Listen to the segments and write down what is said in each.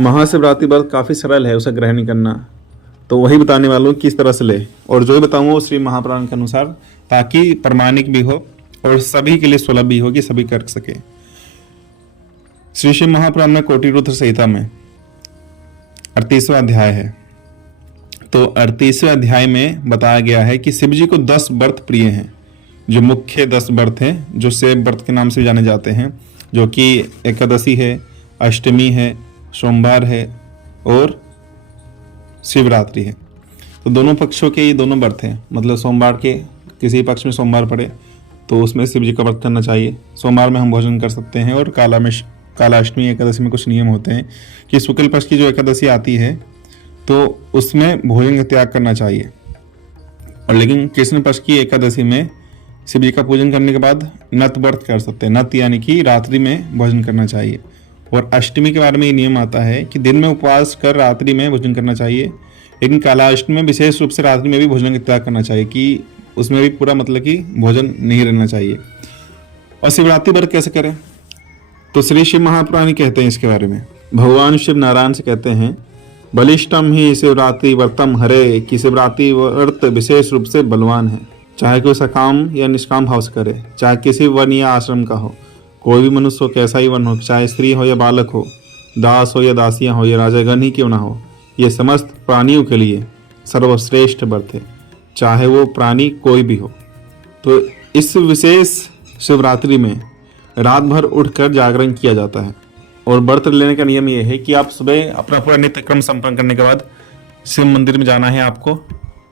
महाशिवरात्रि व्रत काफ़ी सरल है उसे ग्रहण करना, तो वही बताने वाला हूँ किस तरह से ले, और जो बताऊँ वो श्री महापुराण के अनुसार, ताकि प्रमाणिक भी हो और सभी के लिए सुलभ भी हो कि सभी कर सके। श्री शिव महापुराण में कोटि रुद्र संहिता में 38वां अध्याय है। तो 38वें अध्याय में बताया गया है कि शिव जी को 10 व्रत प्रिय हैं, जो मुख्य 10 व्रत हैं, जो सेव व्रत के नाम से जाने जाते हैं, जो कि एकादशी है, अष्टमी है, सोमवार है और शिवरात्रि है। तो दोनों पक्षों के ये दोनों व्रत हैं, मतलब सोमवार के किसी पक्ष में सोमवार पड़े तो उसमें शिव जी का व्रत करना चाहिए। सोमवार में हम भोजन कर सकते हैं, और कालाष्टमी एकादशी में कुछ नियम होते हैं कि शुक्ल पक्ष की जो एकादशी आती है तो उसमें भोजन का त्याग करना चाहिए, और लेकिन कृष्ण पक्ष की एकादशी में शिव जी का पूजन करने के बाद नत व्रत कर सकते हैं। नत यानी कि रात्रि में भोजन करना चाहिए। और अष्टमी के बारे में ये नियम आता है कि दिन में उपवास कर रात्रि में भोजन करना चाहिए, लेकिन कालाष्टमी में विशेष रूप से रात्रि में भी भोजन का त्याग करना चाहिए, कि उसमें भी पूरा मतलब कि भोजन नहीं रहना चाहिए। और शिवरात्रि व्रत कैसे करें, तो श्री शिव महापुराण कहते हैं इसके बारे में। भगवान शिव नारायण से कहते हैं, बलिष्ठम ही शिवरात्रि व्रतम हरे, कि शिवरात्रि व्रत विशेष रूप से बलवान है। चाहे कोई सकाम या निष्काम भाव से करे, चाहे किसी वन या आश्रम का हो, कोई भी मनुष्य हो, कैसा ही वन हो, चाहे स्त्री हो या बालक हो, दास हो या दासियां हो या राजागण ही क्यों ना हो, ये समस्त प्राणियों के लिए सर्वश्रेष्ठ व्रत है, चाहे वो प्राणी कोई भी हो। तो इस विशेष शिवरात्रि में रात भर उठकर जागरण किया जाता है। और व्रत लेने का नियम ये है कि आप सुबह अपना पूरा नित्य क्रम संपन्न करने के बाद शिव मंदिर में जाना है आपको,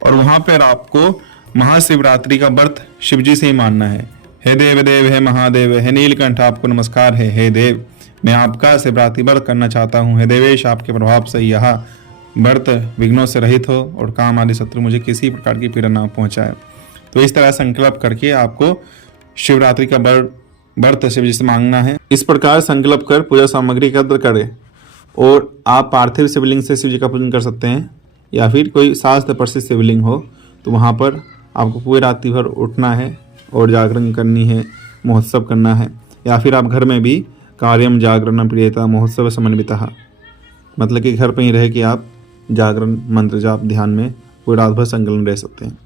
और वहां पर आपको महाशिवरात्रि का व्रत शिव जी से ही मानना है। हे देव देव, हे महादेव, हे नीलकंठ, आपको नमस्कार है। हे देव, मैं आपका शिवरात्रि व्रत करना चाहता हूँ। हे देवेश, आपके प्रभाव से यह व्रत विघ्नों से रहित हो और काम आदि शत्रु मुझे किसी प्रकार की पीड़ा ना पहुंचाए। तो इस तरह संकल्प करके आपको शिवरात्रि का व्रत शिव जी से मांगना है। इस प्रकार संकल्प कर पूजा सामग्री एकत्र करें, और आप पार्थिव शिवलिंग से शिव जी का पूजन कर सकते हैं, या फिर कोई शास्त्र प्रसिद्ध शिवलिंग हो तो वहाँ पर आपको पूरी रात्रि भर उठना है और जागरण करनी है, महोत्सव करना है। या फिर आप घर में भी कार्यम जागरण प्रियता महोत्सव समन्वितः, मतलब कि घर पर ही रह के आप जागरण मंत्र जाप ध्यान में पूरी रात भर संकलन रह सकते हैं।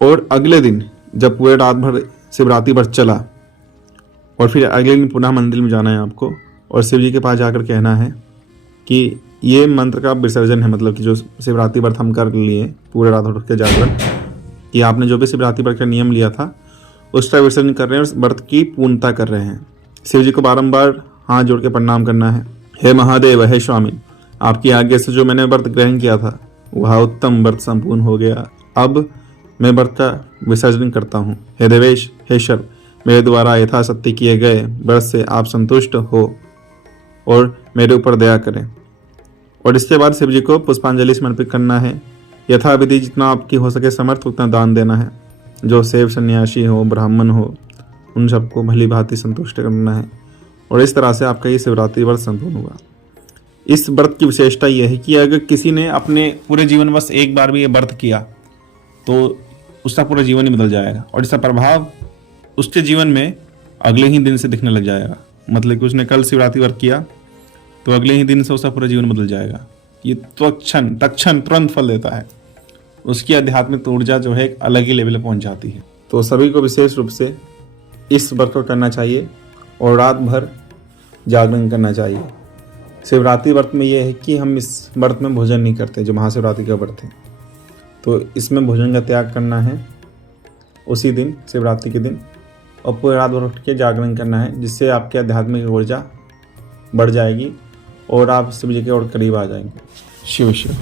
और अगले दिन जब पूरे रात भर शिवरात्रि व्रत चला, और फिर अगले दिन पुनः मंदिर में जाना है आपको, और शिव जी के पास जाकर कहना है कि ये मंत्र का विसर्जन है, मतलब कि जो शिवरात्रि व्रत हम कर लिए पूरे रात उठ के जागरण, कि आपने जो भी शिवरात्रि व्रत का नियम लिया था उसका विसर्जन कर रहे हैं और व्रत की पूर्णता कर रहे हैं। शिव जी को बारंबार हाथ जोड़ के प्रणाम करना है। हे महादेव, हे स्वामी, आपकी आज्ञा से जो मैंने व्रत ग्रहण किया था वह उत्तम व्रत संपूर्ण हो गया। अब मैं व्रत का विसर्जन करता हूँ। हे देवेश, हे शर्व, मेरे द्वारा यथाशक्ति किए गए व्रत से आप संतुष्ट हो और मेरे ऊपर दया करें। और इसके बाद शिव जी को पुष्पांजलि समर्पित करना है। यथाविधि जितना आपकी हो सके समर्थ उतना दान देना है। जो सेव सन्यासी हो, ब्राह्मण हो, उन सबको भली भांति संतुष्ट करना है। और इस तरह से आपका ये शिवरात्रि व्रत संपूर्ण होगा। इस व्रत की विशेषता यह है कि अगर किसी ने अपने पूरे जीवन बस एक बार भी ये व्रत किया तो उसका पूरा जीवन ही बदल जाएगा, और इसका प्रभाव उसके जीवन में अगले ही दिन से दिखने लग जाएगा। मतलब कि उसने कल शिवरात्रि व्रत किया तो अगले ही दिन से उसका पूरा जीवन बदल जाएगा। ये तत्क्षण तुरंत फल देता है। उसकी आध्यात्मिक ऊर्जा जो है एक अलग ही लेवल पर पहुंच जाती है। तो सभी को विशेष रूप से इस व्रत को करना चाहिए और रात भर जागरण करना चाहिए। शिवरात्रि व्रत में यह है कि हम इस व्रत में भोजन नहीं करते, जो महाशिवरात्रि का व्रत है, तो इसमें भोजन का त्याग करना है उसी दिन, शिवरात्रि के दिन, और पूरी रात भर उठ के जागरण करना है, जिससे आपकी आध्यात्मिक ऊर्जा बढ़ जाएगी और आप शिव जी के और करीब आ जाएंगे। शिव शिव।